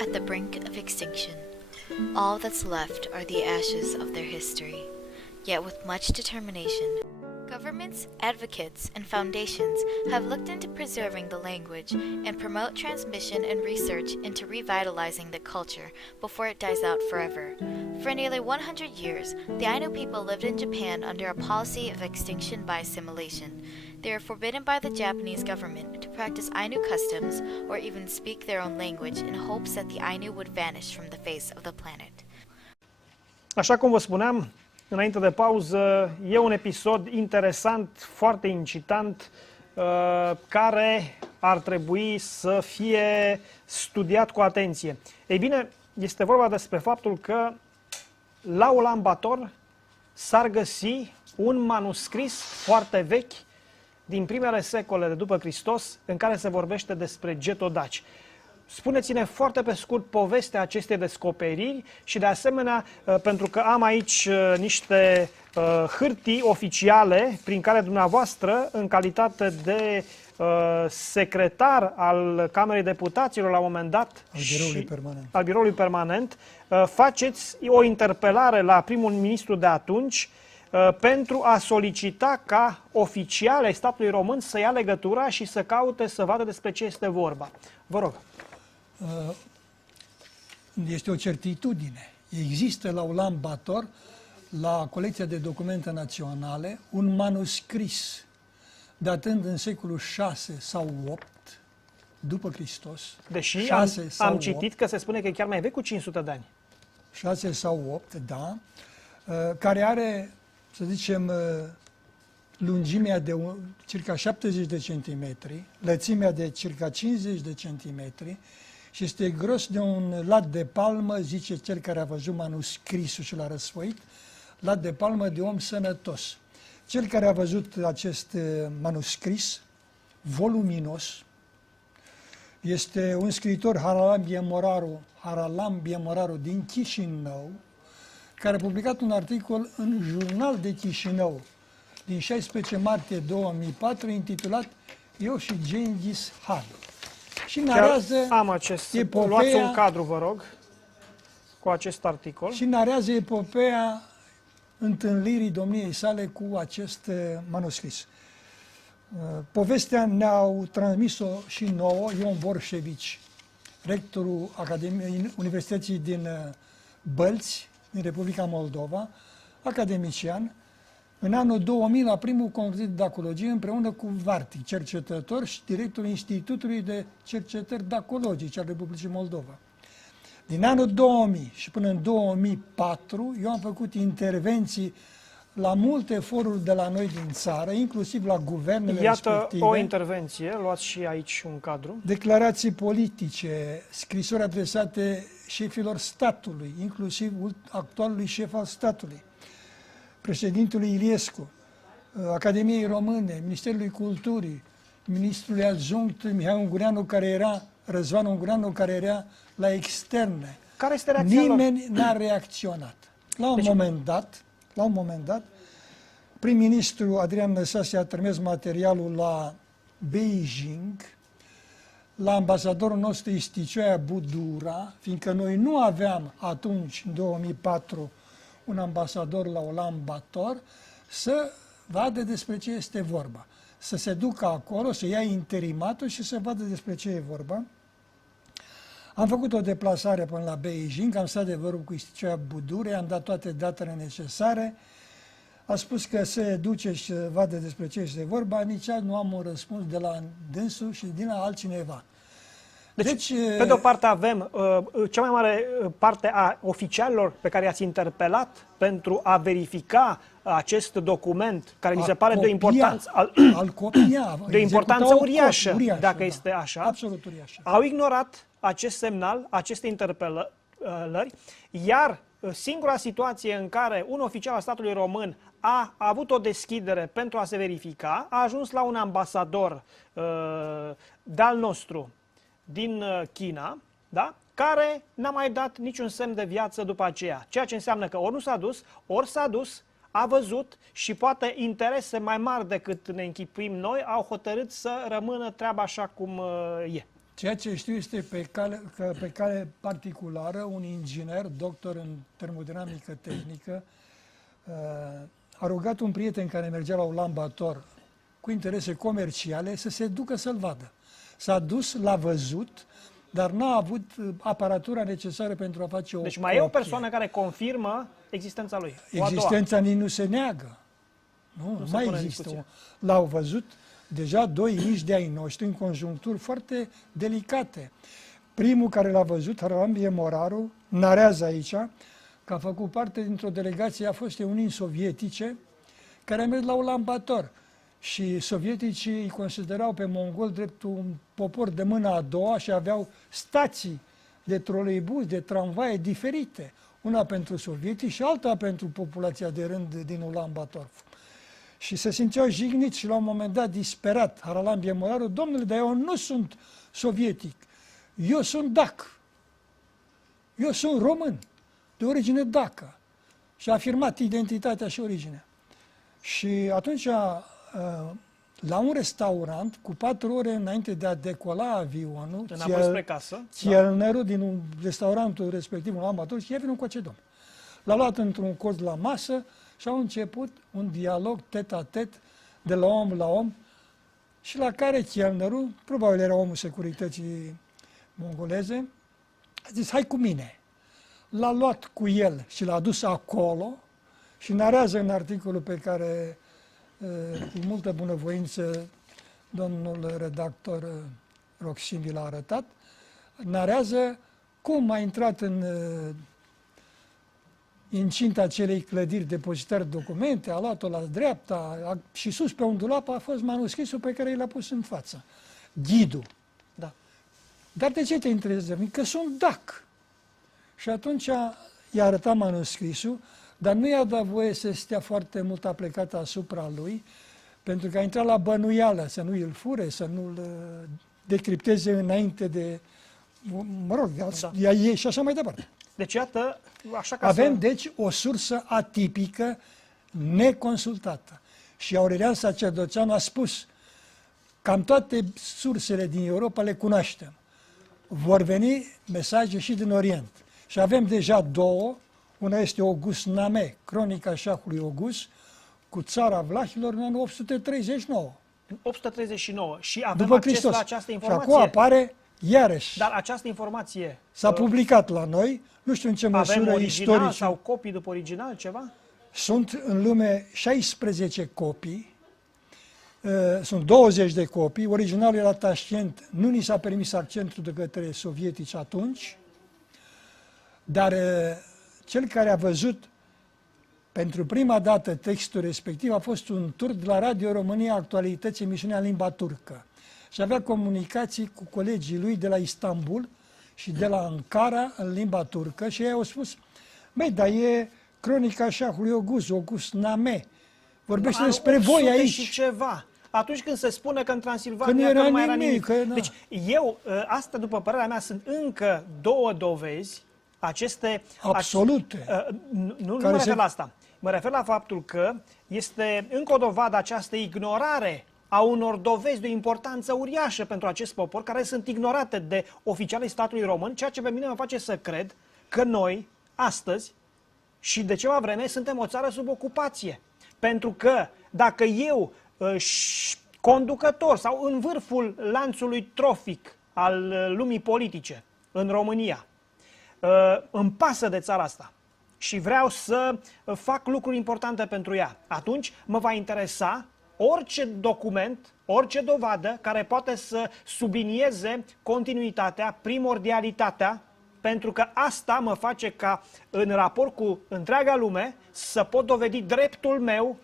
At the brink of extinction, all that's left are the ashes of their history. Yet with much determination, governments, advocates, and foundations have looked into preserving the language and promote transmission and research into revitalizing the culture before it dies out forever. For nearly 100 years, the Ainu people lived in Japan under a policy of extinction by assimilation. They are forbidden by the Japanese government to practice Ainu customs or even speak their own language in hopes that the Ainu would vanish from the face of the planet. Așa cum vă spuneam înainte de pauză, e un episod interesant, foarte incitant, care ar trebui să fie studiat cu atenție. Ei bine, este vorba despre faptul că la Ulan Bator s-ar găsi un manuscris foarte vechi din primele secole de după Hristos în care se vorbește despre getodaci. Spuneți-ne foarte pe scurt povestea acestei descoperiri și de asemenea, pentru că am aici niște hârtii oficiale prin care dumneavoastră, în calitate de secretar al Camerei Deputaților la un moment dat al Biroului Permanent, faceți o interpelare la primul ministru de atunci pentru a solicita ca oficiali ai statului român să ia legătura și să caute să vadă despre ce este vorba. Vă rog. Este o certitudine. Există la Ulan Bator, la colecția de documente naționale, un manuscris datând în secolul 6 sau 8 după Hristos. Deși am citit că se spune că e chiar mai vechi cu 500 de ani. 6 sau 8, da, care are, să zicem, lungimea de circa 70 de centimetri, lățimea de circa 50 de centimetri și este gros de un lat de palmă, zice cel care a văzut manuscrisul și l-a răsfoit, lat de palmă de om sănătos. Cel care a văzut acest manuscris voluminos este un scriitor, Haralam Biemoraru din Chișinău, care a publicat un articol în Jurnal de Chișinău din 16 martie 2004, intitulat Eu și Genghis Han. Și narează luați un cadru, vă rog, cu acest articol. Și narează epopeea întâlnirii domniei sale cu acest manuscris. Povestea ne-au transmis-o și nouă Ion Borșevici, rectorul Universității din Bălți, din Republica Moldova, academician, în anul 2000 la primul congres de dacologie împreună cu Vartic, cercetător și directorul Institutului de Cercetări Dacologice al Republicii Moldova. Din anul 2000 și până în 2004, eu am făcut intervenții la multe foruri de la noi din țară, inclusiv la guvernele respective. O intervenție, luați și aici un cadru. Declarații politice, scrisori adresate șefilor statului, inclusiv actualului șef al statului, președintelui Iliescu, Academiei Române, Ministerului Culturii, ministrului adjunct Mihai Ungureanu, Răzvan Ungureanu, care era la externe. Care este reacția Nimeni n-a reacționat. La un moment dat, prim-ministru Adrian Năstase a trimis materialul la Beijing, la ambasadorul nostru Isticioaia Budura, fiindcă noi nu aveam atunci, în 2004, un ambasador la Ulan Bator, să vadă despre ce este vorba. Să se ducă acolo, să ia interimatul și să vadă despre ce e vorba. Am făcut o deplasare până la Beijing, am stat de vorbă cu Isticioaia Budure, am dat toate datele necesare, a spus că se duce și să vadă despre ce este vorba, nici azi nu am un răspuns de la dânsul și din la altcineva. Deci, pe de o parte avem cea mai mare parte a oficialilor pe care i-ați interpelat pentru a verifica acest document, care mi se pare de o importanță, de importanță uriașă, dacă este așa. Absolut uriașă. Au ignorat acest semnal, aceste interpelări, iar singura situație în care un oficial al statului român a avut o deschidere pentru a se verifica, a ajuns la un ambasador de-al nostru din China, da? Care n-a mai dat niciun semn de viață după aceea. Ceea ce înseamnă că ori nu s-a dus, ori s-a dus, a văzut și poate interese mai mari decât ne închipuim noi au hotărât să rămână treaba așa cum e. Ceea ce știu este că pe cale particulară un inginer, doctor în termodinamică tehnică, a rugat un prieten care mergea la un lambator cu interese comerciale să se ducă să-l vadă. S-a dus, l-a văzut, dar n-a avut aparatura necesară pentru a face o Deci mai e o copie. persoană care confirmă existența lui. O a doua. Existența nici nu se neagă. Nu se mai pune în există. discuție. L-au văzut deja doi inși de ai noștri în conjuncturi foarte delicate. Primul care l-a văzut, Haralambie Moraru, narează aici, că a făcut parte dintr-o delegație a fostei Uniuni Sovietice, care a mers la Ulaanbaatar. Și sovieticii îi considerau pe mongol drept un popor de mâna a doua și aveau stații de troleibuz, de tramvaie diferite. Una pentru sovietici și alta pentru populația de rând din Ulaanbaatar. Și se simțeau jigniți și la un moment dat disperat Haralambie Moraru: domnule, dar eu nu sunt sovietic, eu sunt dac, eu sunt român, de origine dacă. Și a afirmat identitatea și originea. Și atunci, la un restaurant, cu 4 ore înainte de a decola avionul, Înapoi spre casă. țielnerul din restaurantul respectiv, un amator, și ea vine un coace domn. L-a luat într-un colț la masă și au început un dialog tet-a-tet, de la om la om, și la care țielnerul, probabil era omul securității mongoleze, a zis: hai cu mine. L-a luat cu el și l-a dus acolo și narează în articolul pe care, cu multă bunăvoință, domnul redactor Roxin vi l-a arătat, narează cum a intrat în incinta acelei clădiri depozitar documente, a luat-o la dreapta și sus pe un dulap a fost manuscrisul pe care l-a pus în față. Ghidul. Da. Dar de ce te interesează? Că sunt dac. Și atunci i-a arătat manuscrisul, dar nu i-a dat voie să stea foarte mult aplecat asupra lui, pentru că a intrat la bănuială, să nu îl fure, să nu-l decripteze înainte de, mă rog, da. Și așa mai departe. Deci, iată, așa ca Avem, deci, o sursă atipică, neconsultată. Și Aurelian Sacerdoțeanu a spus: cam toate sursele din Europa le cunoaștem. Vor veni mesaje și din Orient. Și avem deja două. Una este August Name, Cronica șahului August, cu țara Vlahilor în anul 839. 839. Și avem După acces Hristos. la această Și informație. acum apare iarăși. Dar această informație S-a publicat la noi, nu știu în ce avem măsură original istorici. sau copii după original, ceva? Sunt în lume 16 copii, sunt 20 de copii, originalul era Tașkent, nu ni s-a permis accentul de către sovietici atunci, dar cel care a văzut pentru prima dată textul respectiv a fost un tur de la Radio România Actualități, emisiunea în limba turcă. Și avea comunicații cu colegii lui de la Istanbul și de la Ankara în limba turcă și ei au spus: băi, dar e Cronica șahului August Name. Vorbește despre voi aici. Și ceva. Atunci când se spune că în Transilvania Că nu era nu mai era nimic, nimic. că, na. Deci eu, asta după părerea mea, sunt încă două dovezi, aceste... Absolute. Nu mă refer la asta. Mă refer la faptul că este încă o dovadă această ignorare a unor dovezi de o importanță uriașă pentru acest popor, care sunt ignorate de oficialii statului român, ceea ce pe mine mă face să cred că noi, astăzi, și de ceva vreme, suntem o țară sub ocupație. Pentru că dacă eu, conducător sau în vârful lanțului trofic al lumii politice în România, îmi pasă de țara asta și vreau să fac lucruri importante pentru ea, atunci mă va interesa orice document, orice dovadă care poate să sublinieze continuitatea, primordialitatea, pentru că asta mă face ca în raport cu întreaga lume să pot dovedi dreptul meu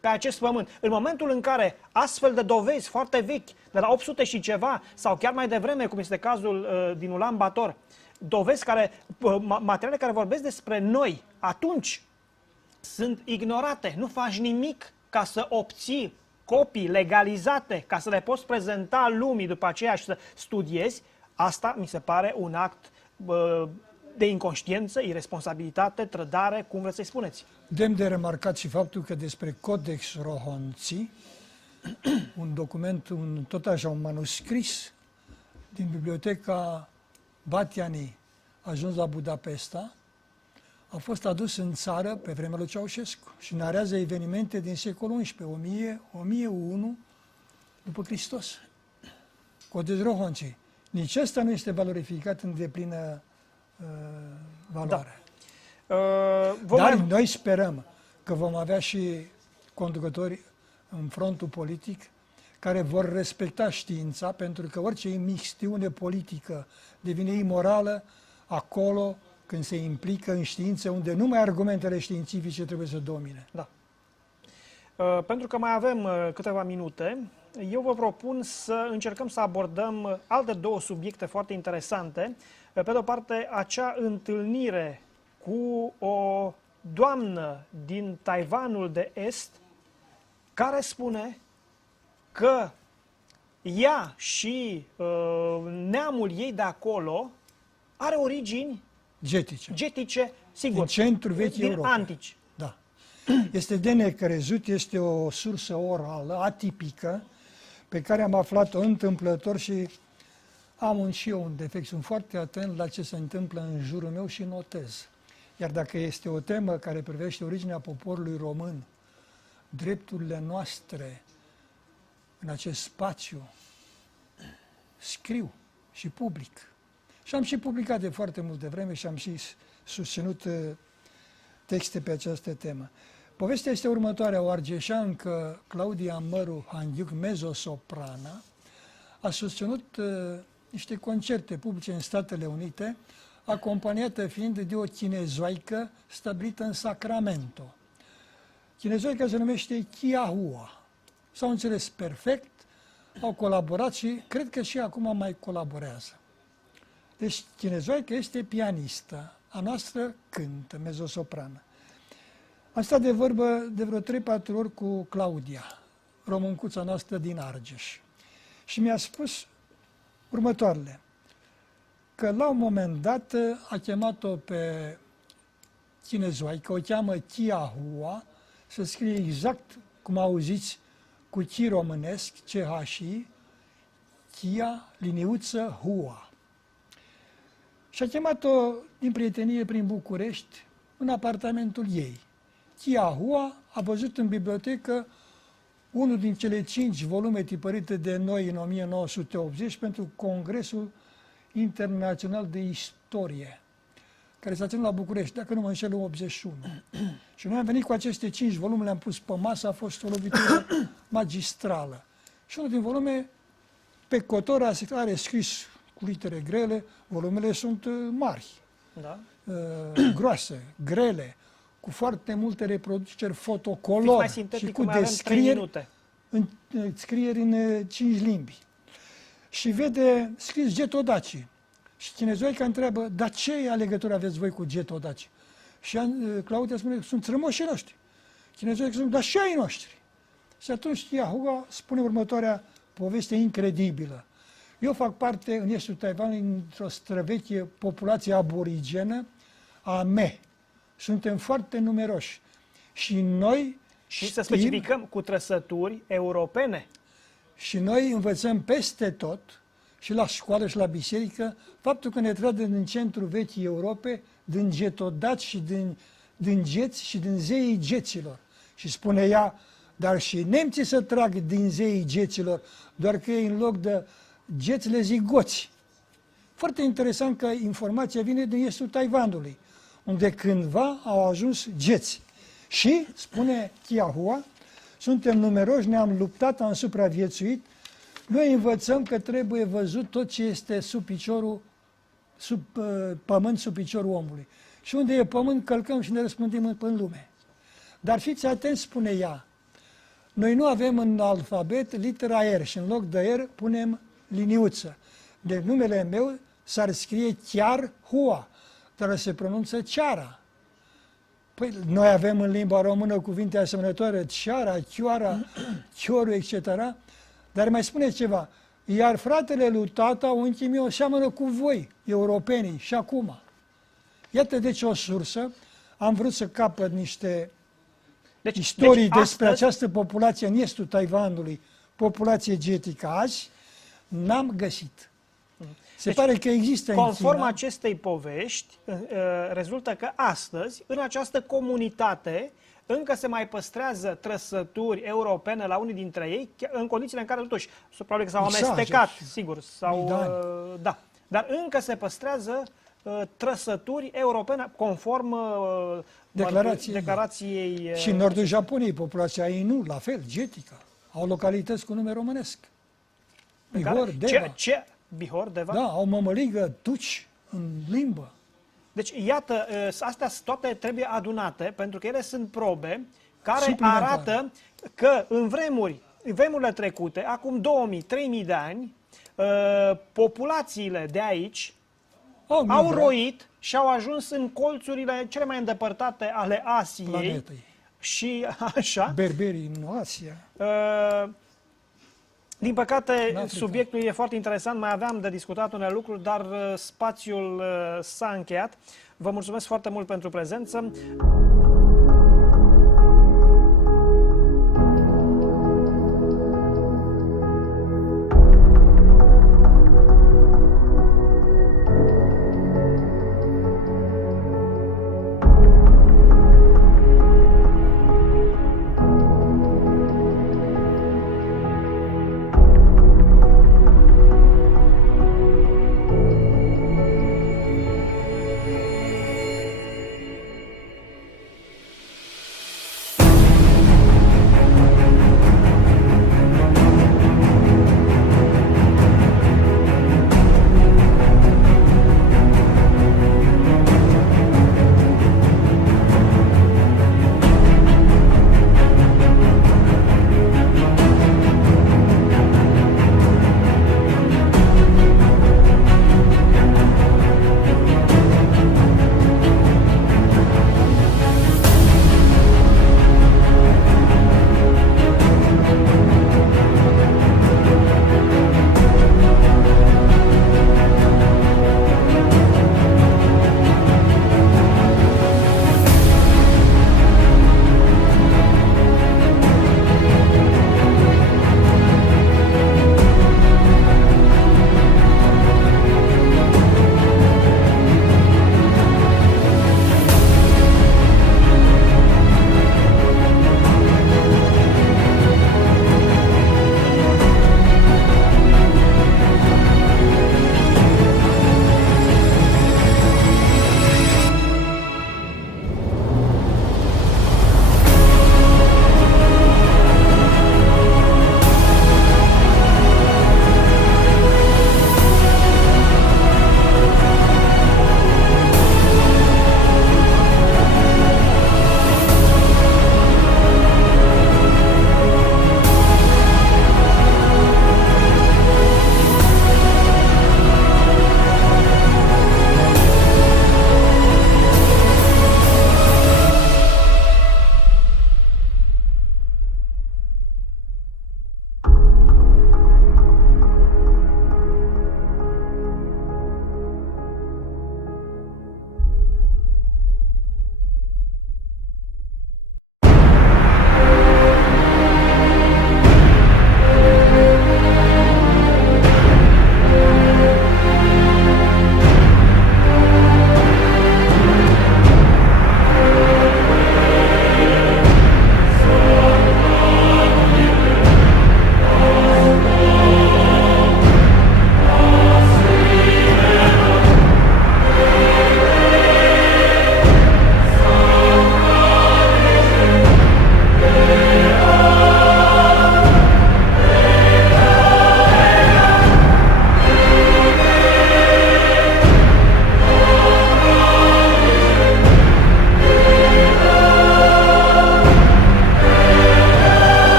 pe acest pământ. În momentul în care astfel de dovezi foarte vechi, de la 800 și ceva, sau chiar mai devreme, cum este cazul din Ulaanbaatar, dovezi materiale care vorbesc despre noi, atunci sunt ignorate. Nu faci nimic ca să obții copii legalizate, ca să le poți prezenta lumii după aceea și să studiezi. Asta mi se pare un act de inconștiență, irresponsabilitate, trădare, cum vreți să-i spuneți. Demn de remarcat și faptul că despre Codex Rohonții, un document, tot așa, un manuscris din biblioteca Batiani a ajuns la Budapesta, a fost adus în țară pe vremea lui Ceaușescu și narează evenimente din secolul XI, 1001 după Hristos. Codes Rohoncii. Nici ăsta nu este valorificat în deplină valoare. Da. Dar noi sperăm că vom avea și conducători în frontul politic care vor respecta știința, pentru că orice imixtiune politică devine imorală acolo când se implică în știință, unde numai argumentele științifice trebuie să domine. Da. Pentru că mai avem câteva minute, eu vă propun să încercăm să abordăm alte două subiecte foarte interesante. Pe de o parte, acea întâlnire cu o doamnă din Taiwanul de Est, care spune că ea și neamul ei de acolo are origini getice, sigur, din centrul vechii Europe. antici. Da. Este de necrezut, este o sursă orală, atipică, pe care am aflat-o întâmplător și am și eu un defect. Sunt foarte atent la ce se întâmplă în jurul meu și notez. Iar dacă este o temă care privește originea poporului român, drepturile noastre în acest spațiu, scriu și public. Și am și publicat de foarte multe vreme și am și susținut texte pe această temă. Povestea este următoarea. O argeșancă, Claudia Măru Handiuc, mezzosoprana, a susținut niște concerte publice în Statele Unite, acompaniată fiind de o chinezoaică stabilită în Sacramento. Chinezoica se numește Chiahua. S-au înțeles perfect, au colaborat și cred că și acum mai colaborează. Deci chinezoica este pianistă, a noastră cântă, mezzosoprană. Am stat de vorbă de vreo 3-4 ori cu Claudia, româncuța noastră din Argeș. Și mi-a spus următoarele, că la un moment dat a chemat-o pe chinezoică, o cheamă Chiahua, să scrie exact cum auziți, cu chi românesc, CHI, Chia, liniuță, Hua. Și a chemat-o din prietenie prin București în apartamentul ei. Chiahua a văzut în bibliotecă unul din cele 5 volume tipărite de noi în 1980 pentru Congresul Internațional de Istorie, care s-a ținut la București, dacă nu mă înșel, în 81. Și noi am venit cu aceste 5 volume, le-am pus pe masă, a fost o lovitură magistrală. Și unul din volume, pe cotor, are scris cu litere grele, volumele sunt mari, Da. groase, grele, cu foarte multe reproduceri fotocolor și cu scrieri în 5 limbi. Și vede scris Getodaci. Și chinezoica întreabă, dar ce legătură aveți voi cu Getodaci? Și Claudia spune, sunt strămoșii noștri. Chinezoica spune, dar și ai noștri. Și atunci Chiahua spune următoarea poveste incredibilă. Eu fac parte în estul Taiwanului într-o străveche populație aborigenă a Me. Suntem foarte numeroși. Și noi Și să specificăm cu trăsături europene. Și noi învățăm peste tot, și la școală și la biserică, faptul că ne trag din centrul vechii Europe, din getodaci și din geți și din zeii geților. Și spune ea, dar și nemții se trag din zeii geților, doar că ei în loc de geți le zic goți. Foarte interesant că informația vine din estul Taiwanului, unde cândva au ajuns geți. Și, spune Chiahua, suntem numeroși, ne-am luptat, am supraviețuit. Noi învățăm că trebuie văzut tot ce este sub pământ, sub piciorul omului. Și unde e pământ, călcăm și ne răspândim în lume. Dar fiți atenți, spune ea, noi nu avem în alfabet litera R și în loc de R punem liniuță. De numele meu s-ar scrie chiar Hua, dar se pronunță Ceara. Păi noi avem în limba română cuvinte asemănătoare, ceara, chioara, chioru, etc. Dar mai spune ceva, iar fratele lui tata, unchiul meu, seamănă cu voi, europenii, și acum. Iată deci o sursă, am vrut să capăt niște istorii despre această populație în estul Taiwanului, populație getică azi, n-am găsit. Se pare că există în conform China. acestei povești, rezultă că astăzi, în această comunitate, încă se mai păstrează trăsături europene la unii dintre ei, în condițiile în care, totuși, probabil că s-au amestecat, sigur, da. Dar încă se păstrează trăsături europene, conform declarației... Și în nordul Japoniei, populația Ainu, la fel, Getica, au localități cu nume românesc. Bihor, Deva. Bihor, Deva? Da, au mămăligă, tuci în limbă. Deci, iată, astea toate trebuie adunate, pentru că ele sunt probe care arată că în vremurile trecute, acum 2000-3000 de ani, populațiile de aici au roit și au ajuns în colțurile cele mai îndepărtate ale Asiei. Planetei. Și așa. Berberii în Asia. Din păcate, subiectul e foarte interesant, mai aveam de discutat unele lucruri, dar spațiul s-a încheiat. Vă mulțumesc foarte mult pentru prezență.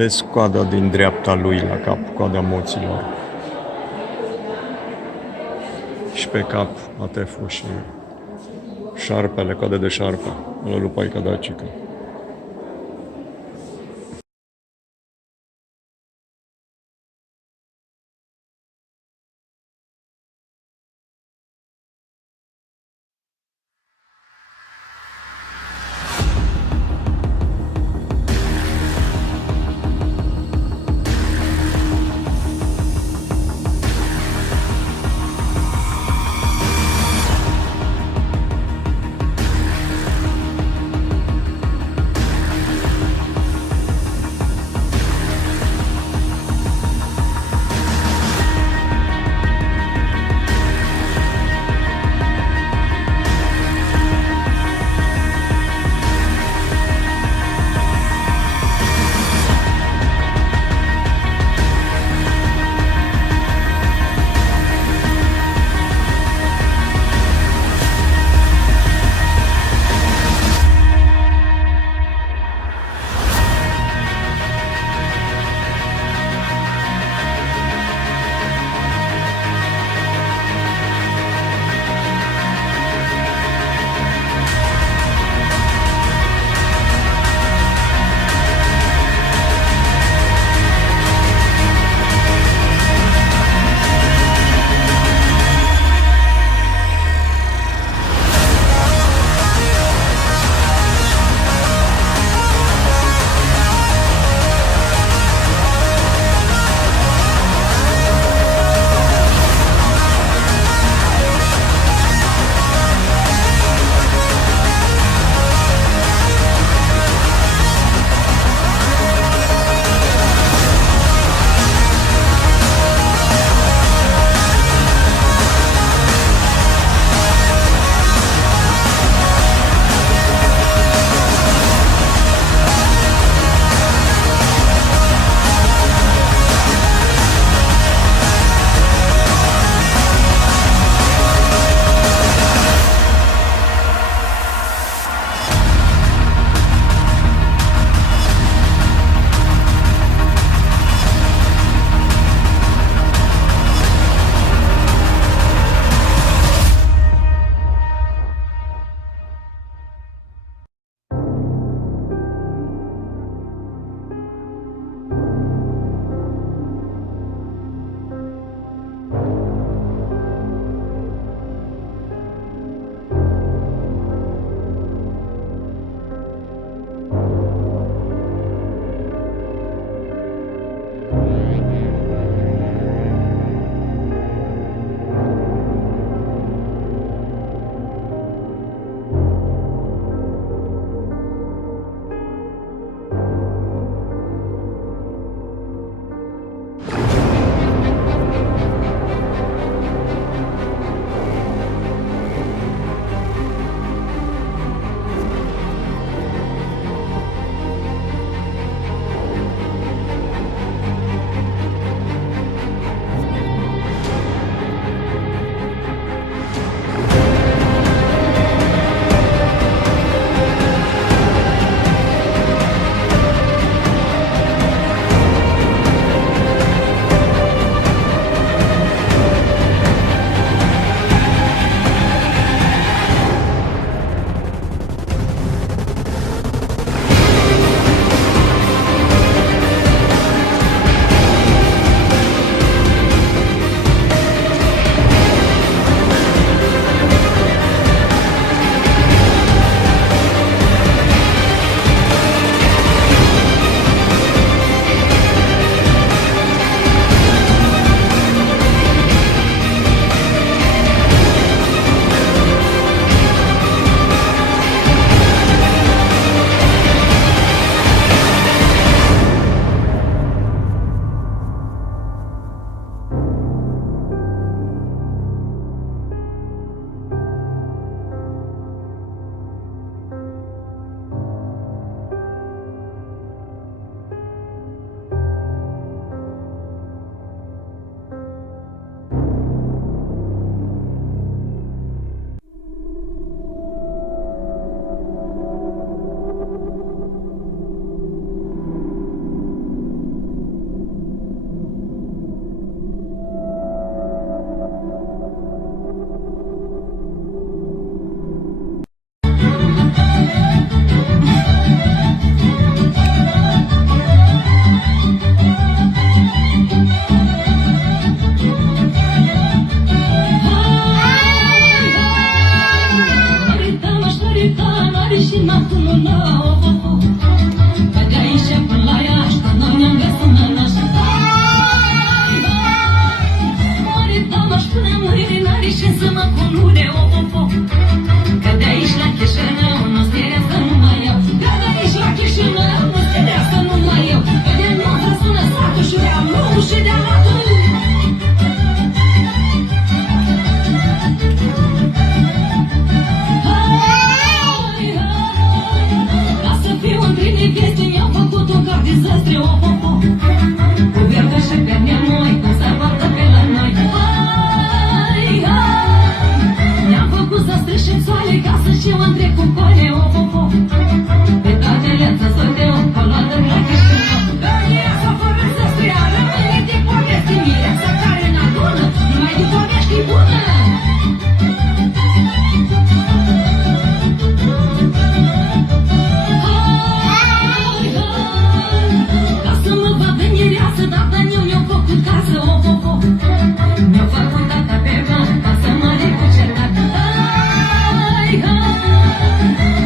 Vezi coada din dreapta lui la cap, coada moților. Și pe cap ateful și șarpele, coada de șarpe, la lupaica dacică.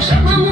Shut my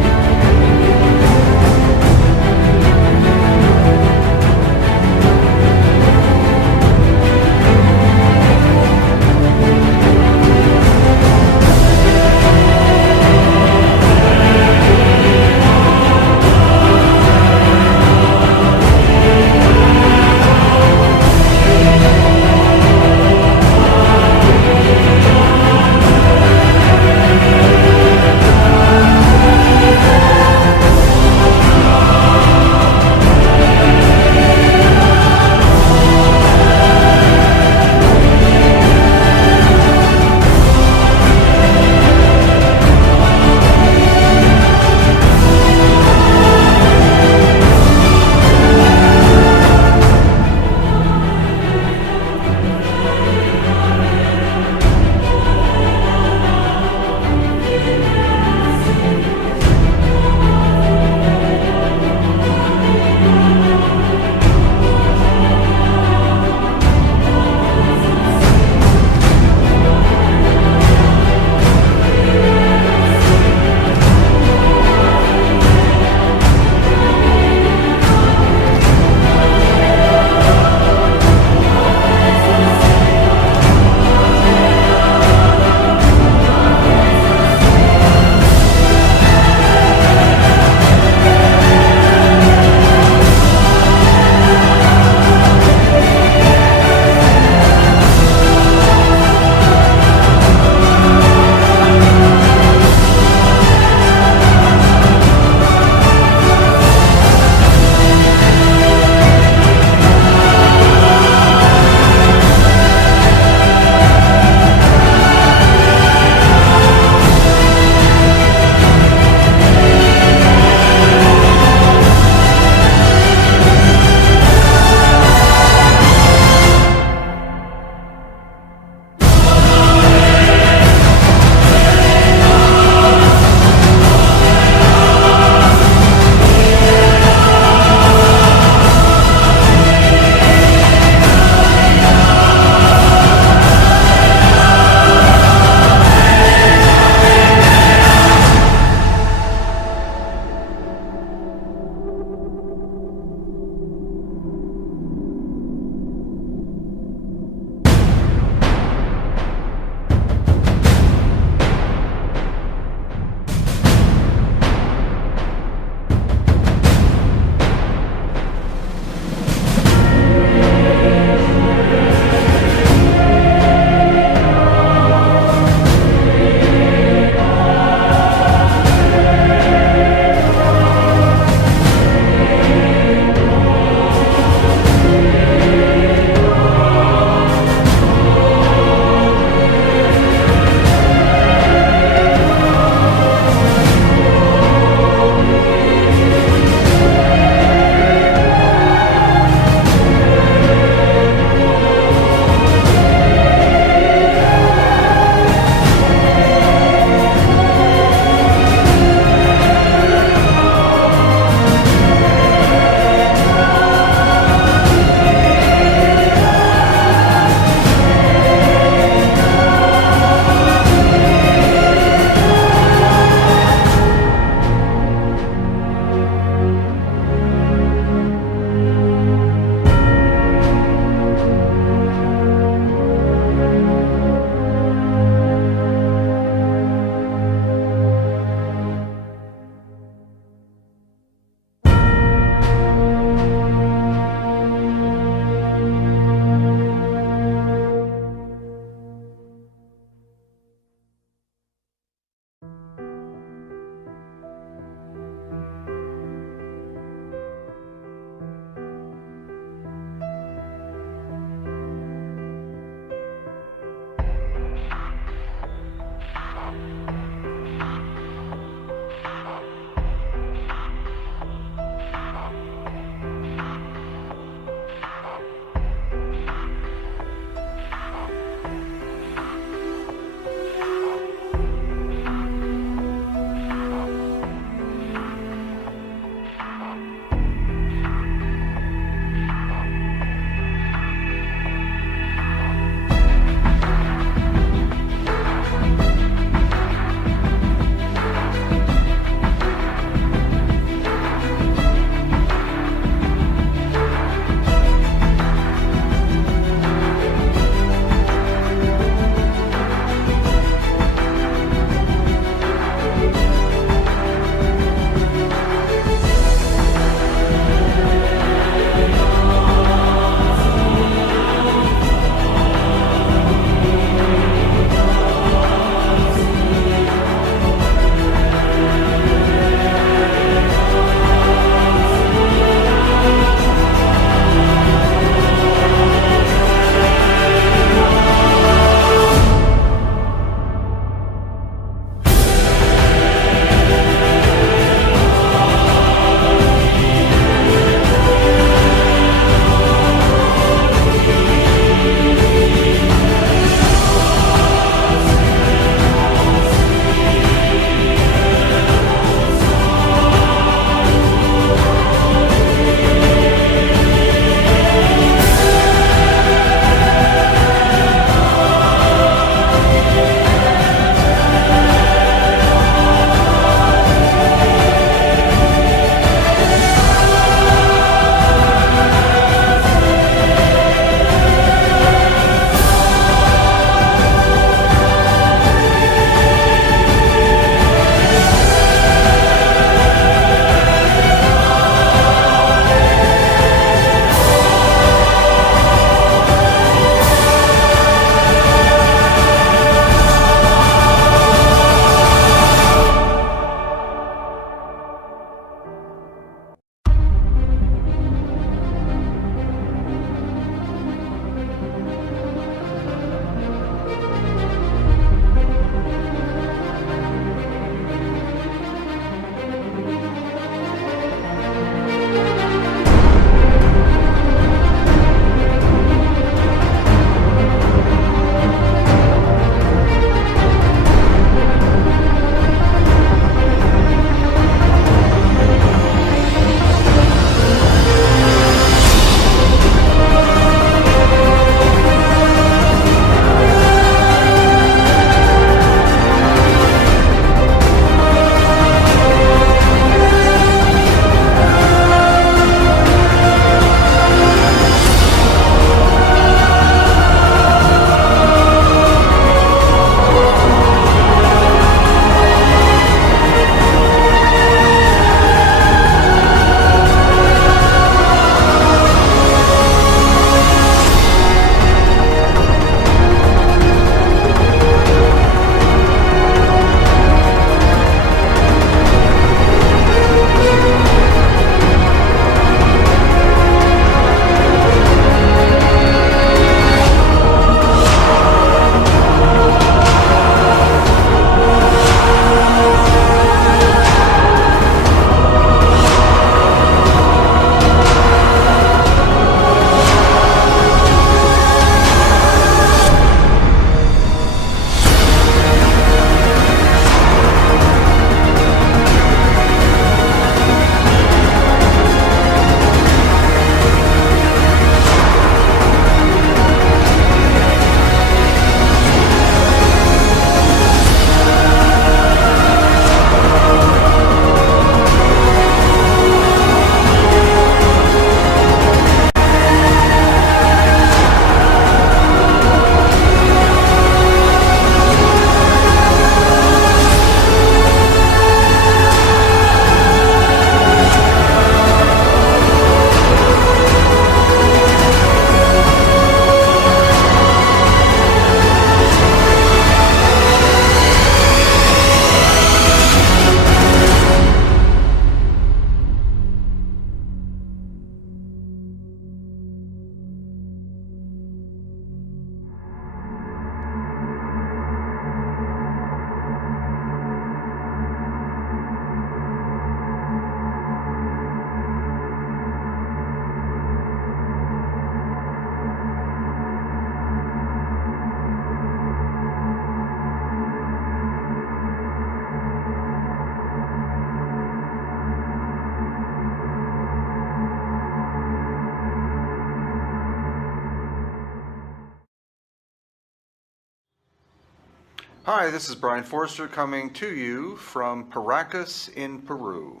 Hi, this is Brian Forster coming to you from Paracas in Peru.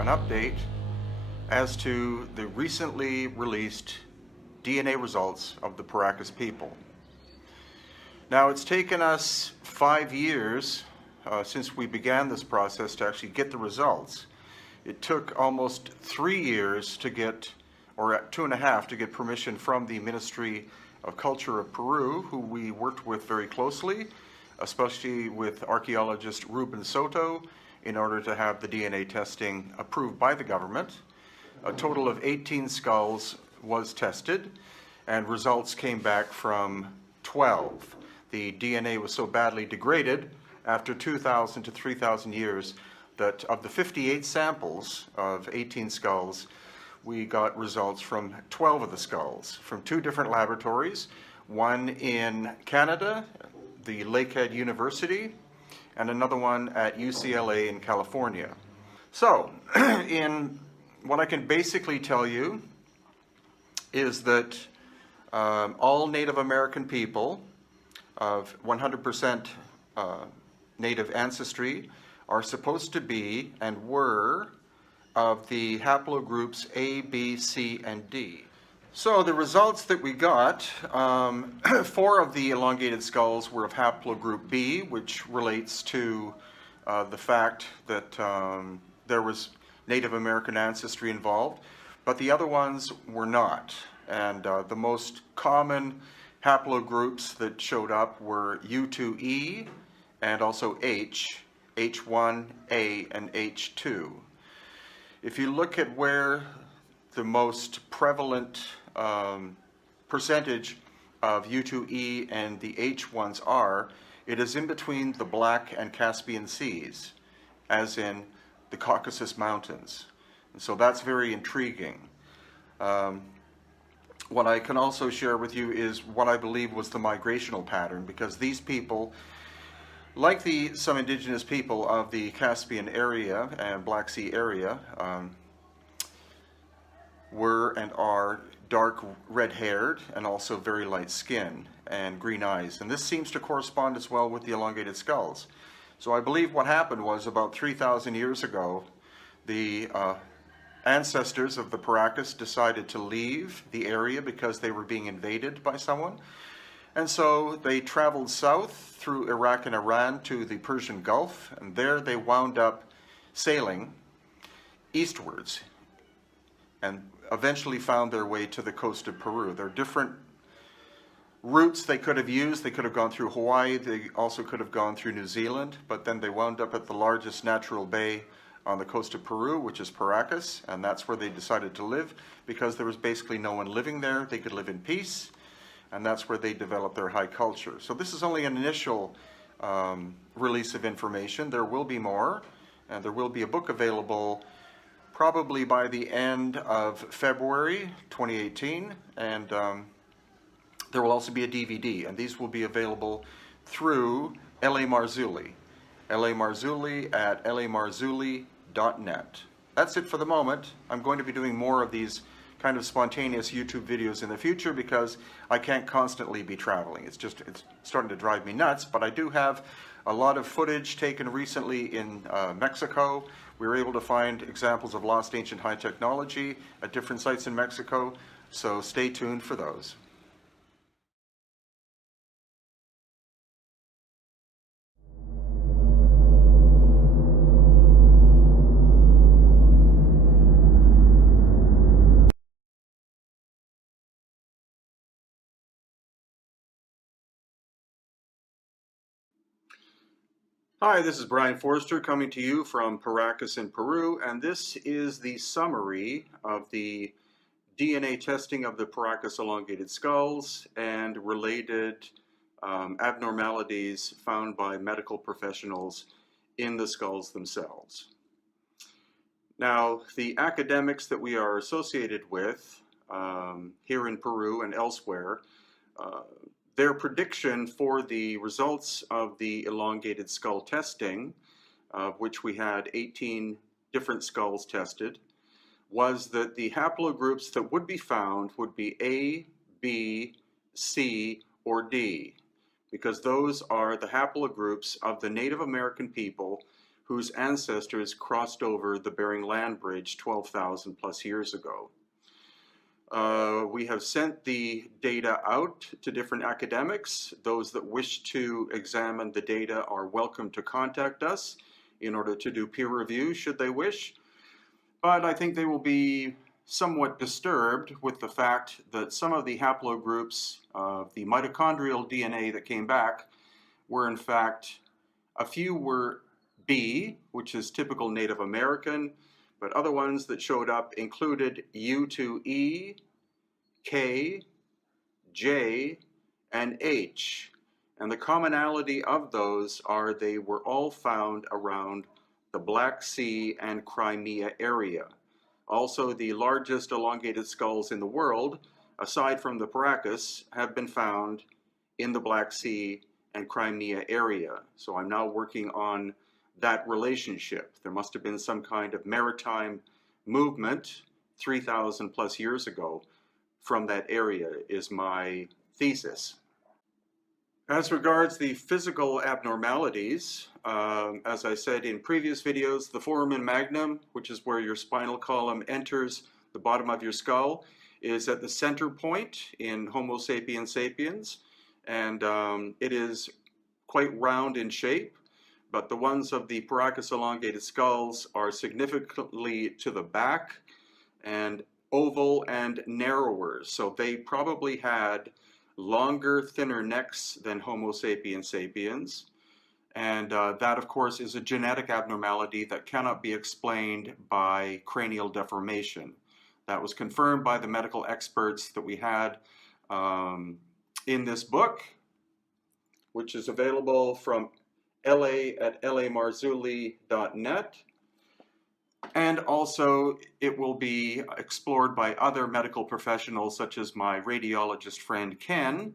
Update as to the recently released DNA results of the Paracas people. Now, it's taken us 5 years since we began this process to actually get the results. It took almost 3 years to get, or 2.5, to get permission from the Ministry of Culture of Peru, who we worked with very closely, especially with archaeologist Ruben Soto, in order to have the DNA testing approved by the government. A total of 18 skulls was tested, and results came back from 12. The DNA was so badly degraded after 2,000 to 3,000 years that of the 58 samples of 18 skulls, we got results from 12 of the skulls from 2 different laboratories, one in Canada, the Lakehead University, and another one at UCLA in California. So, in what I can basically tell you is that all Native American people of 100% Native ancestry are supposed to be and were of the haplogroups A, B, C, and D. So the results that we got, 4 of the elongated skulls were of haplogroup B, which relates to the fact that there was Native American ancestry involved, but the other ones were not. And the most common haplogroups that showed up were U2E and also H, H1, A, and H2. If you look at where the most prevalent percentage of U2E and the H1s are, it is in between the Black and Caspian Seas, as in the Caucasus Mountains. And so that's very intriguing. What I can also share with you is what I believe was the migrational pattern, because these people, like some indigenous people of the Caspian area and Black Sea area, were and are dark red-haired and also very light skin and green eyes. And this seems to correspond as well with the elongated skulls. So I believe what happened was about 3,000 years ago, the ancestors of the Paracas decided to leave the area because they were being invaded by someone. And so they traveled south through Iraq and Iran to the Persian Gulf, and there they wound up sailing eastwards and eventually found their way to the coast of Peru. There are different routes they could have used. They could have gone through Hawaii. They also could have gone through New Zealand, but then they wound up at the largest natural bay on the coast of Peru, which is Paracas, and that's where they decided to live because there was basically no one living there. They could live in peace. and that's where they develop their high culture. So this is only an initial release of information. There will be more, and there will be a book available probably by the end of February 2018, and there will also be a DVD, and these will be available through L.A. Marzulli. L.A. Marzulli at lamarzulli.net. That's it for the moment. I'm going to be doing more of these kind of spontaneous YouTube videos in the future because I can't constantly be traveling. It's starting to drive me nuts, but I do have a lot of footage taken recently in Mexico. We were able to find examples of lost ancient high technology at different sites in Mexico, so stay tuned for those. Hi, this is Brian Forster coming to you from Paracas in Peru, and this is the summary of the DNA testing of the Paracas elongated skulls and related abnormalities found by medical professionals in the skulls themselves. Now, the academics that we are associated with here in Peru and elsewhere, their prediction for the results of the elongated skull testing, of which we had 18 different skulls tested, was that the haplogroups that would be found would be A, B, C, or D, because those are the haplogroups of the Native American people whose ancestors crossed over the Bering Land Bridge 12,000 plus years ago. We have sent the data out to different academics. Those that wish to examine the data are welcome to contact us in order to do peer review should they wish. But I think they will be somewhat disturbed with the fact that some of the haplogroups of the mitochondrial DNA that came back were in fact, a few were B, which is typical Native American, but other ones that showed up included U2E, K, J, and H. And the commonality of those are they were all found around the Black Sea and Crimea area. Also, the largest elongated skulls in the world, aside from the Paracas, have been found in the Black Sea and Crimea area. So I'm now working on that relationship. There must have been some kind of maritime movement 3,000 plus years ago from that area, is my thesis. As regards the physical abnormalities, as I said in previous videos, the foramen magnum, which is where your spinal column enters the bottom of your skull, is at the center point in Homo sapiens sapiens, and it is quite round in shape, but the ones of the Paracas elongated skulls are significantly to the back and oval and narrower, so they probably had longer, thinner necks than Homo sapiens sapiens. And that, of course, is a genetic abnormality that cannot be explained by cranial deformation. That was confirmed by the medical experts that we had in this book, which is available from LA at lamarzulli.net. And also, it will be explored by other medical professionals, such as my radiologist friend Ken.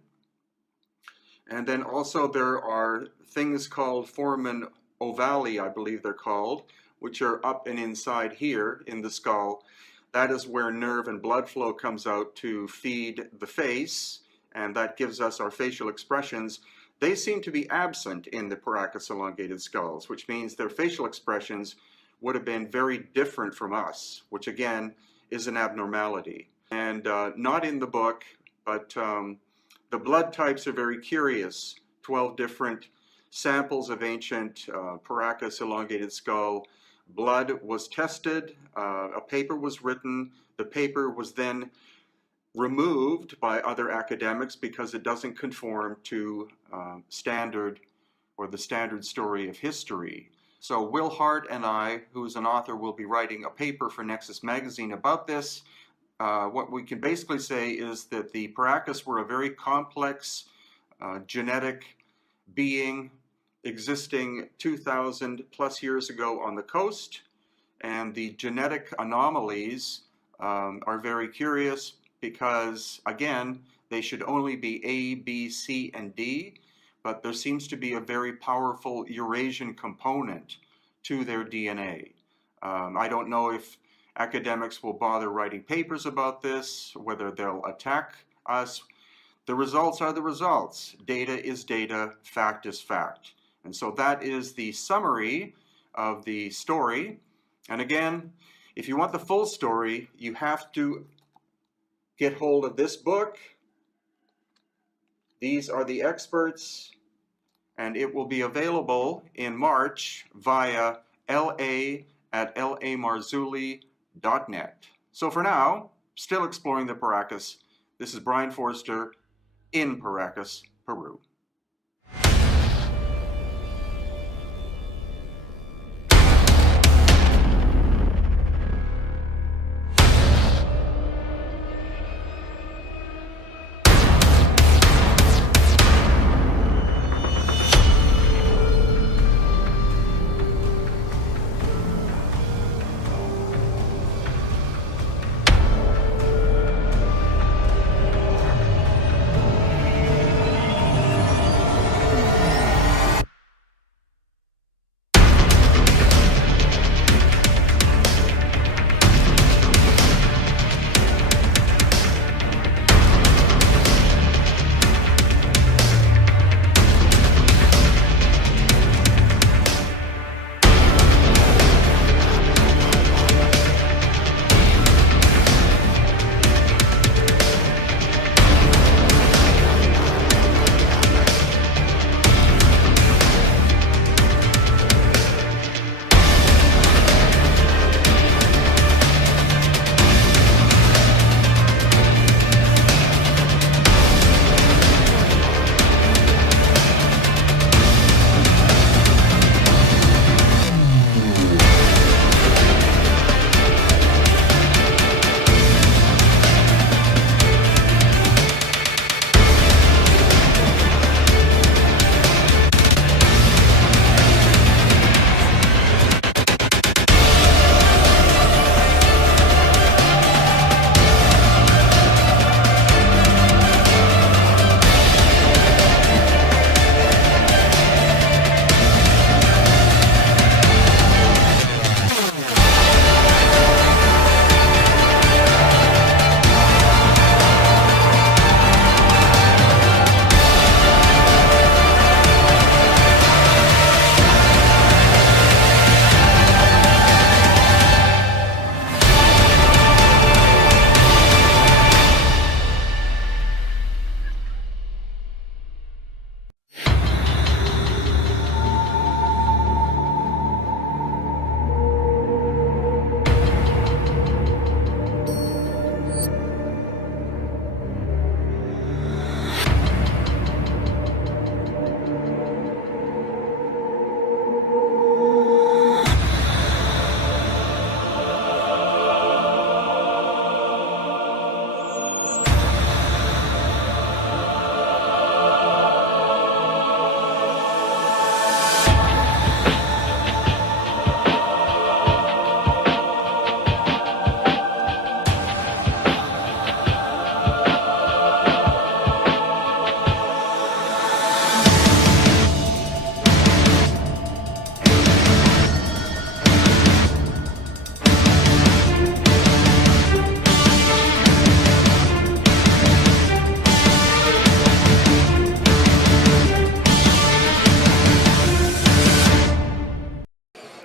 And then also there are things called foramen ovale, I believe they're called, which are up and inside here in the skull. That is where nerve and blood flow comes out to feed the face, and that gives us our facial expressions. They seem to be absent in the Paracas elongated skulls, which means their facial expressions would have been very different from us, which again is an abnormality. And not in the book, but the blood types are very curious. 12 different samples of ancient Paracas elongated skull blood was tested, a paper was written, the paper was then removed by other academics because it doesn't conform to standard or the standard story of history. So Will Hart and I, who is an author, will be writing a paper for Nexus Magazine about this. what we can basically say is that the Paracas were a very complex genetic being existing 2,000 plus years ago on the coast, and the genetic anomalies are very curious because, again, they should only be A, B, C, and D, but there seems to be a very powerful Eurasian component to their DNA. I don't know if academics will bother writing papers about this, whether they'll attack us. The results are the results. Data is data, fact is fact. And so that is the summary of the story. And again, if you want the full story, you have to get hold of this book. These are the experts, and it will be available in March via la@lamarzulli.net. So for now, still exploring the Paracas, this is Brian Forster in Paracas, Peru.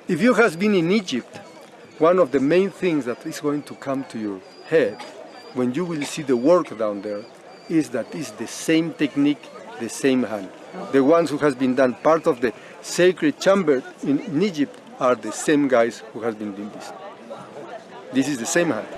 If you have been in Egypt, one of the main things that is going to come to your head when you will see the work down there is that it's the same technique, the same hand. The ones who has been done part of the sacred chamber in Egypt are the same guys who has been doing this. This is the same hand.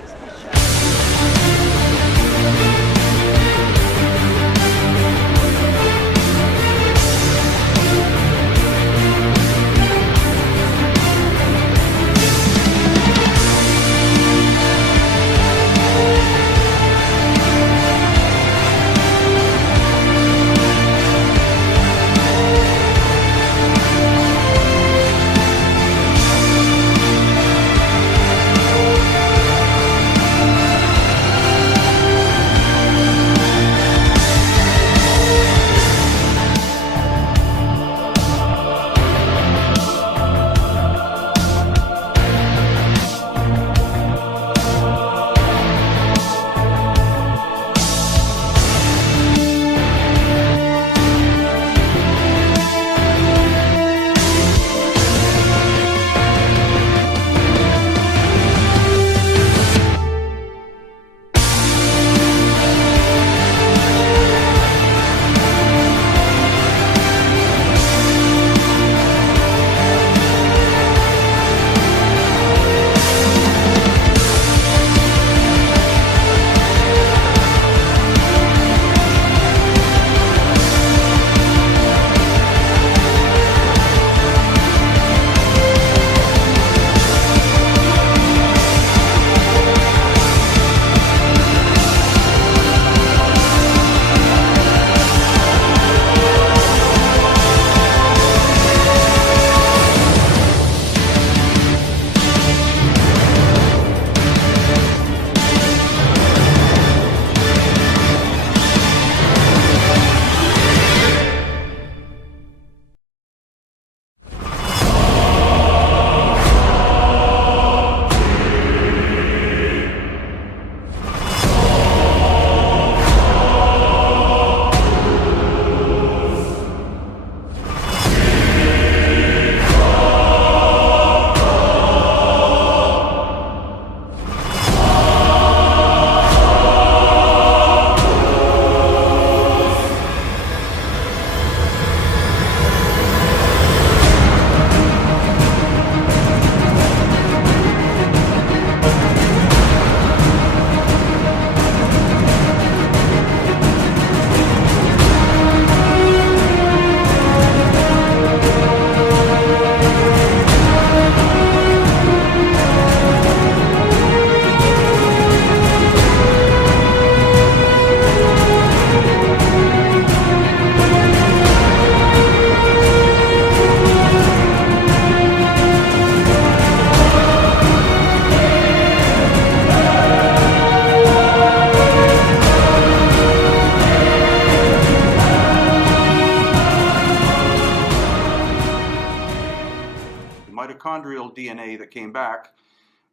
mitochondrial DNA that came back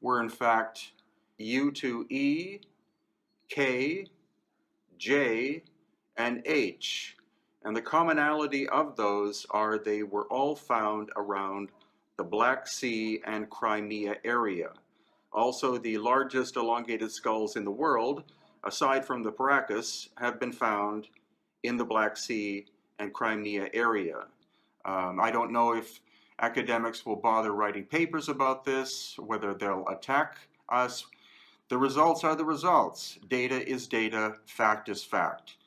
were in fact U2E, K, J, and H. And the commonality of those are they were all found around the Black Sea and Crimea area. Also, the largest elongated skulls in the world, aside from the Paracas, have been found in the Black Sea and Crimea area. I don't know if academics will bother writing papers about this, whether they'll attack us. The results are the results. Data is data, fact is fact.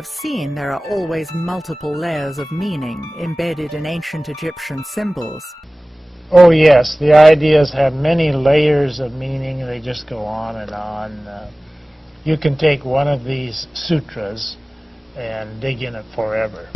have seen, there are always multiple layers of meaning embedded in ancient Egyptian symbols. Oh yes, the ideas have many layers of meaning. They just go on and on. You can take one of these sutras and dig in it forever.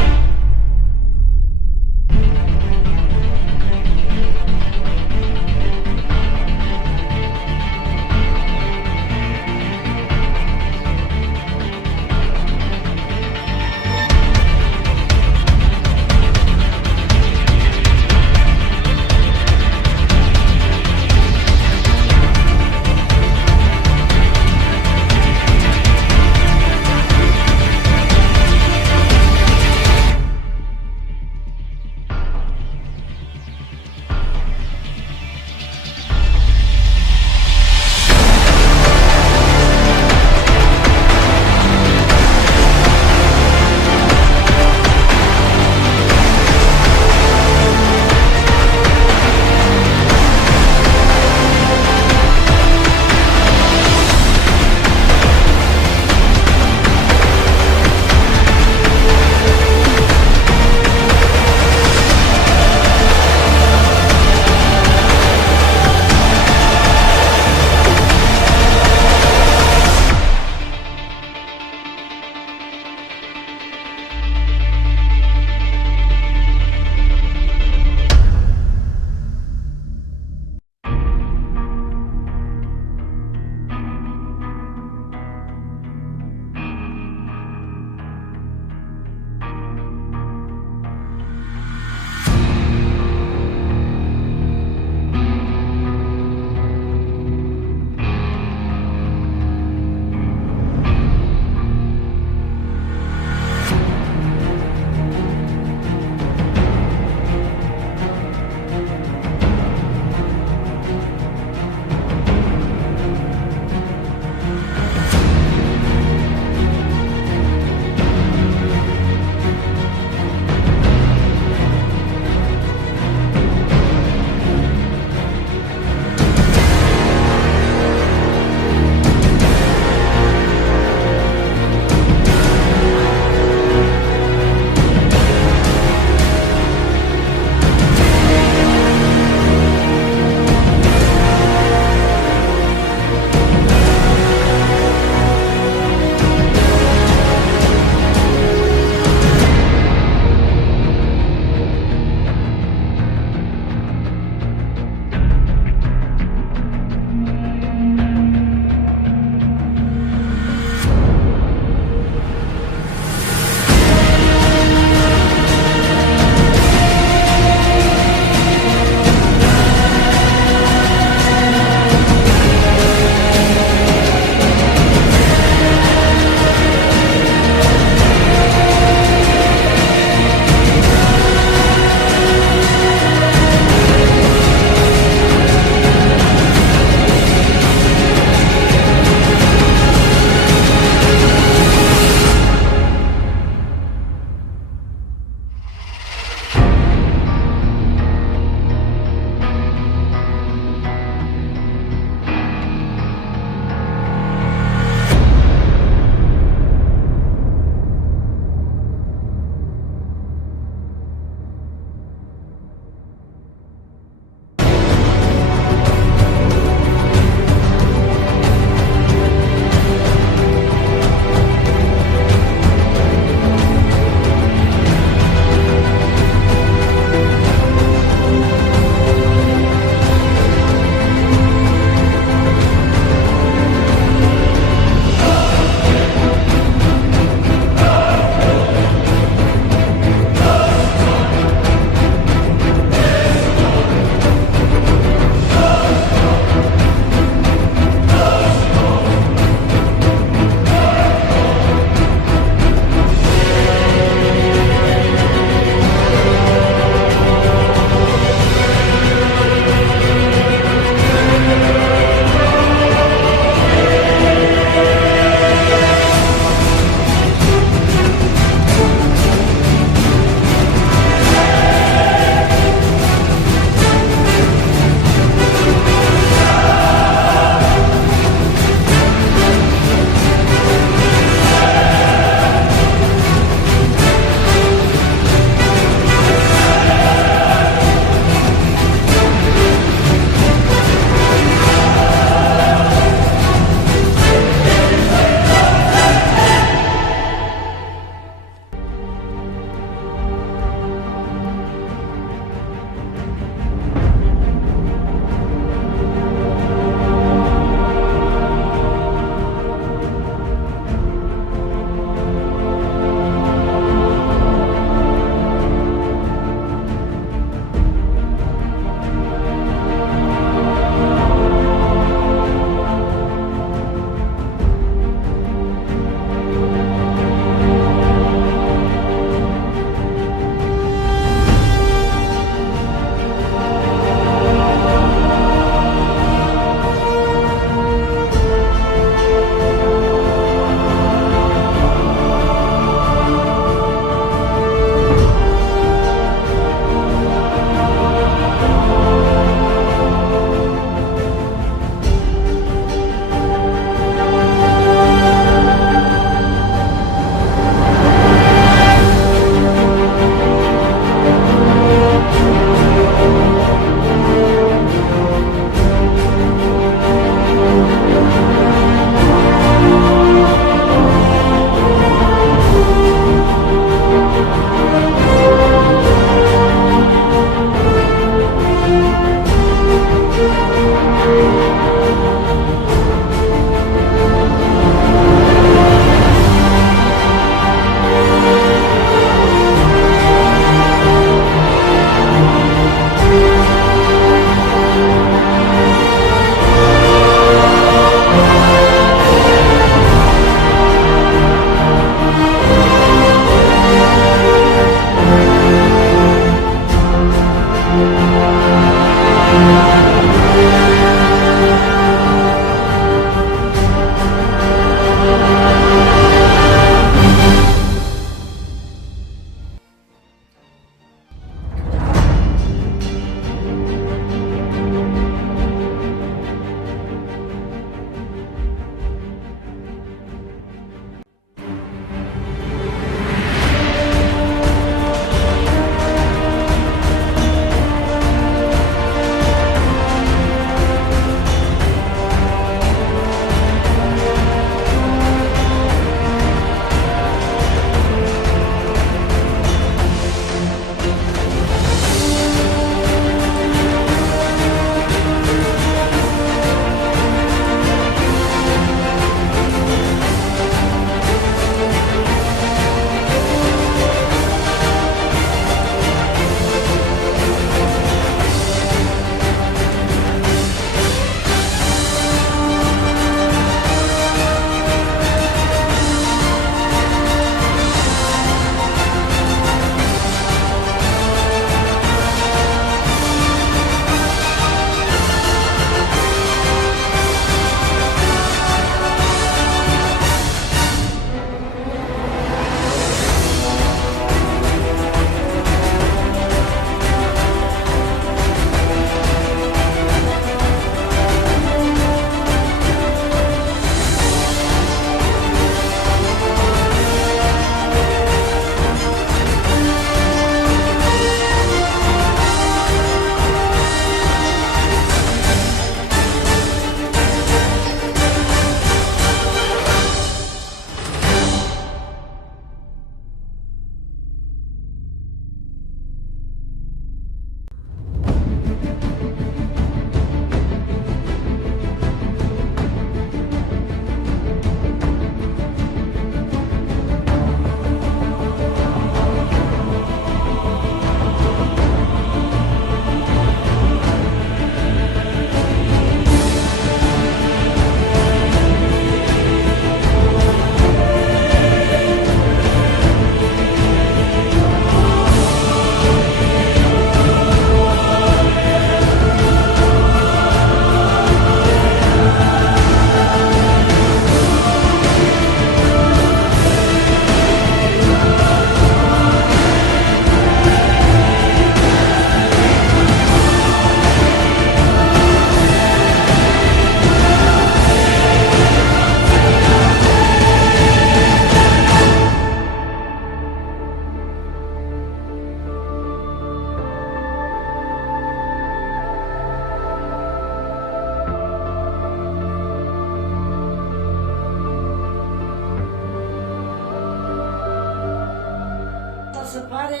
pare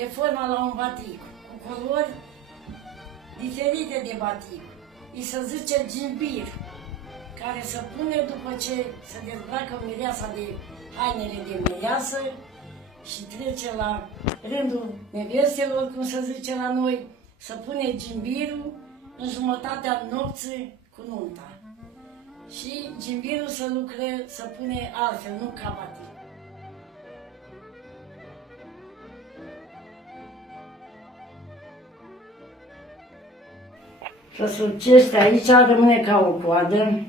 e forma la un batic, cu culori diferite de batic. Îi se zice gimbir, care se pune după ce se dezbracă mireasa de hainele de mireasă și trece la rândul nevestelor, cum se zice la noi, să pune gimbirul în jumătatea nopții cu nunta. Și gimbirul să pune altfel, nu ca batic. Să sucește aici, rămâne ca o coadă.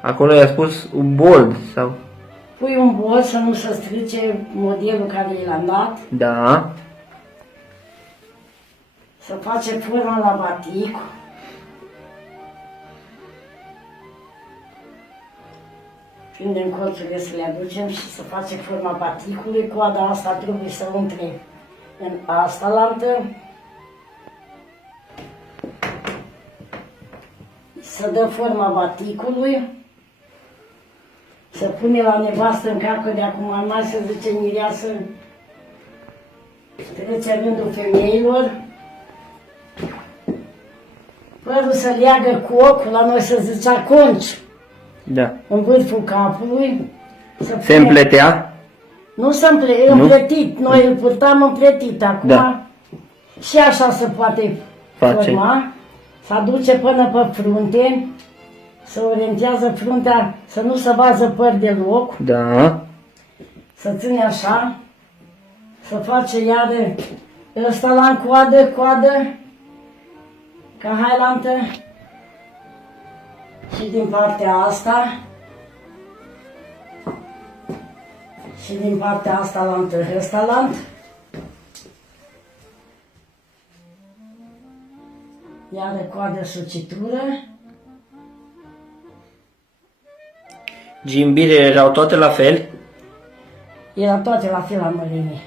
Acolo i-a spus un bold sau? Pui un bol să nu se strice modelul care i l-am dat. Da. Să face forma la batic. Prindem colțurile să le aducem și să face forma baticului. Coada asta trebuie să intre în asta lantă. Să dă forma baticului. Să pune la nevastă în cap, că de acum mai se zice mireasă. Trece rândul femeilor. Părul să leagă cu ocul, la noi se zicea conci. Da. În vârful capului. Se împletea? Nu se împletit, noi îl purtam împletit acum. Da. Și așa se poate forma. Se aduce până pe frunte, se orientează fruntea să nu se vază păr deloc. Da. Să ține așa, să face iară ăsta la coadă, ca hailantă. Și din partea asta. Și din partea asta lantă, ăsta lant. Iară coadă sucitură. Gimbirele erau toate la fel? Era toate la fel la mărime.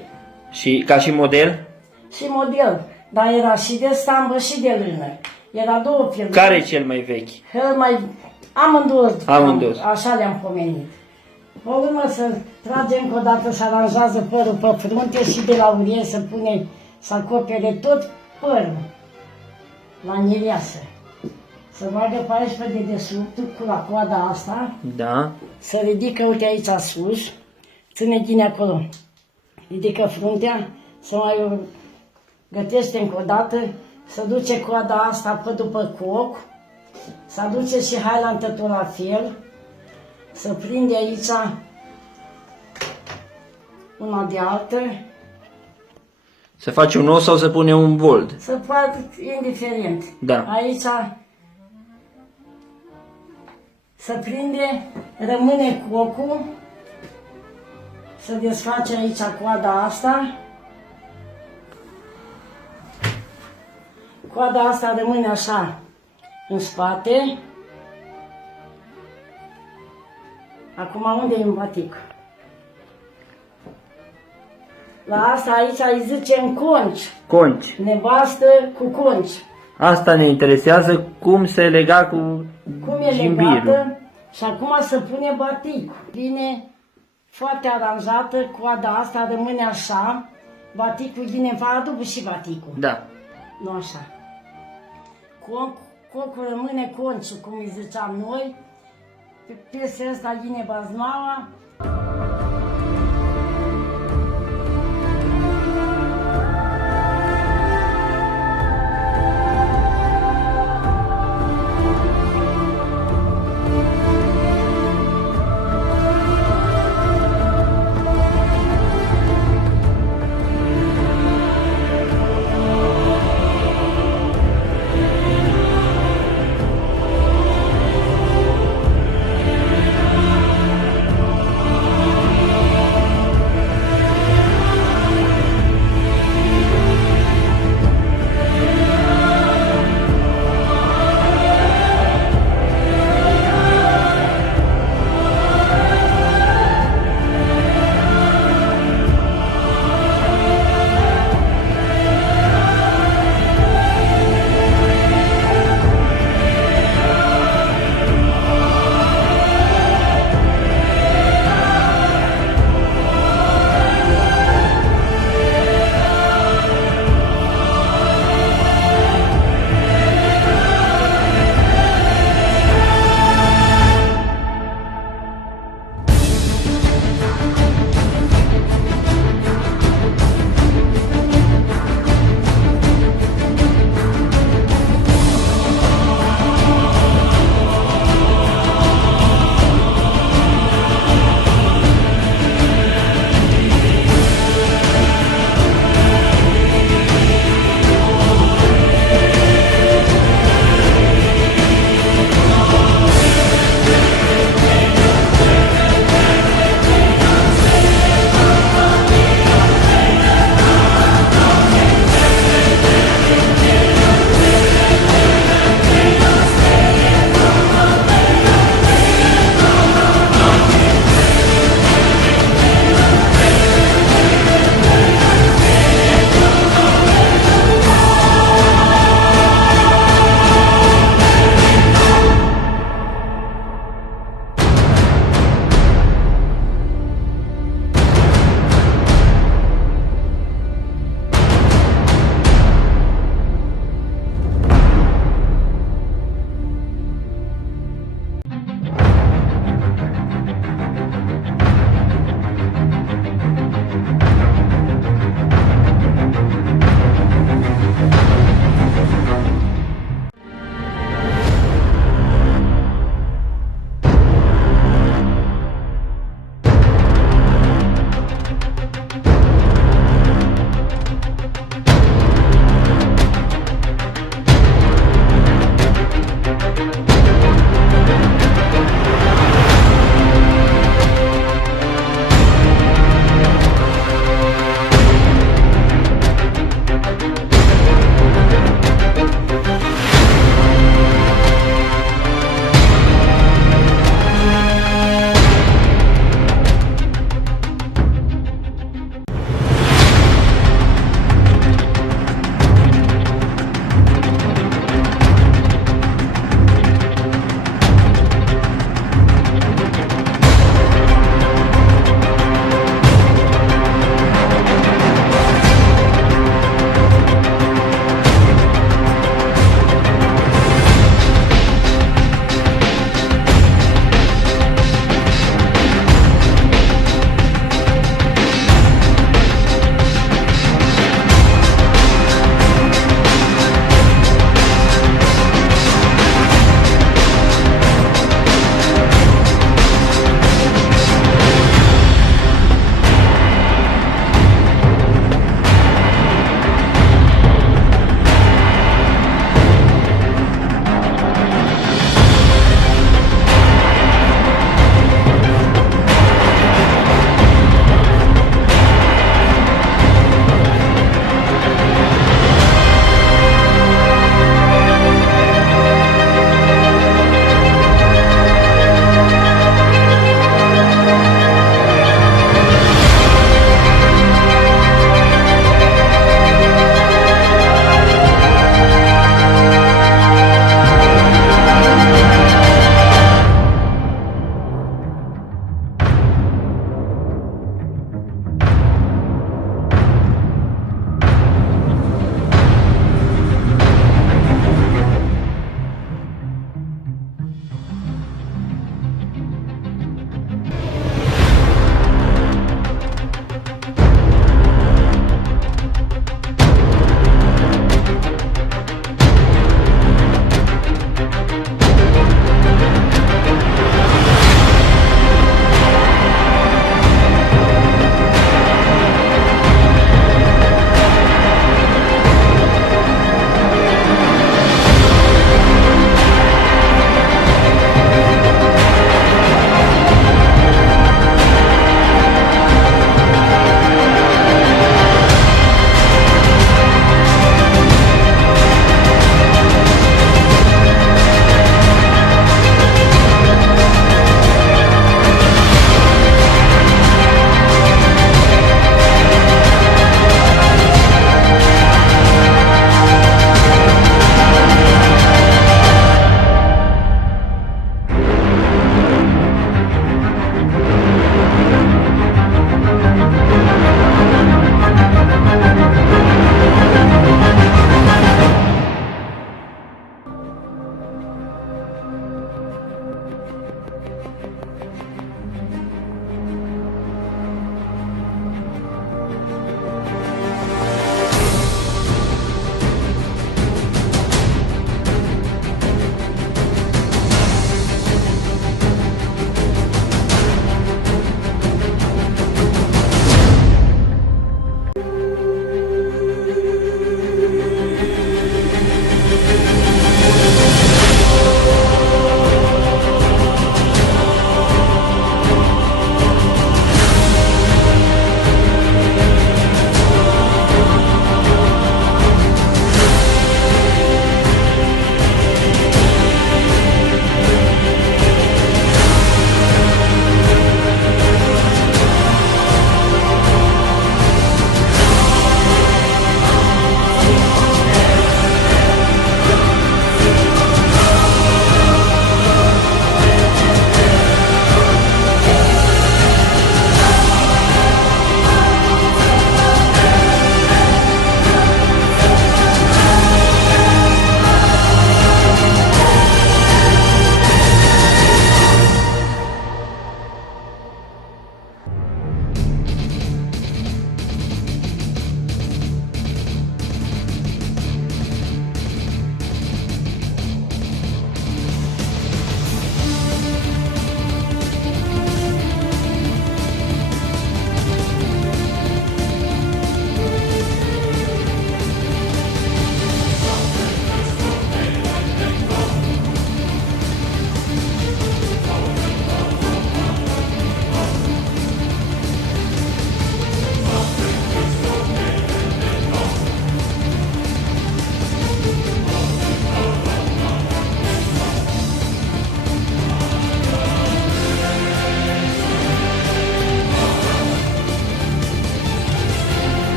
Și ca și model? Și model, dar era și de stambă și de lână. Era două firme. Care e cel mai vechi? Amândouă. Așa le-am pomenit. Pe urmă să tragem încă o dată, să aranjează părul pe frunte și de la urie să pune, să acopere tot părul. La mireasă. Să bagă pe aici pe dedesubt cu la coada asta. Da. Să ridică, uite aici sus. Ține din acolo. Ridică fruntea. Să mai gătește încă o dată. Să duce coada asta pe după coc. Să aduce și hailantă tot la fel. Să prinde aici una de altă. Se face un os sau se pune un bold? Să fac indiferent. Da. Aici să prinde, rămâne cocul, să desface aici coada asta. Coada asta rămâne așa în spate. Acum unde e în batic? La asta aici îi zicem conci. Conci. Nevastă cu conci. Asta ne interesează, cum se lega cu gimbirul. Legată și acum se pune batic. Vine foarte aranjată, coada asta rămâne așa. Baticul vine în față, după și baticul. Da. Nu așa. Cocul rămâne conci, cum îi ziceam noi. Peste ăsta vine bazmaua.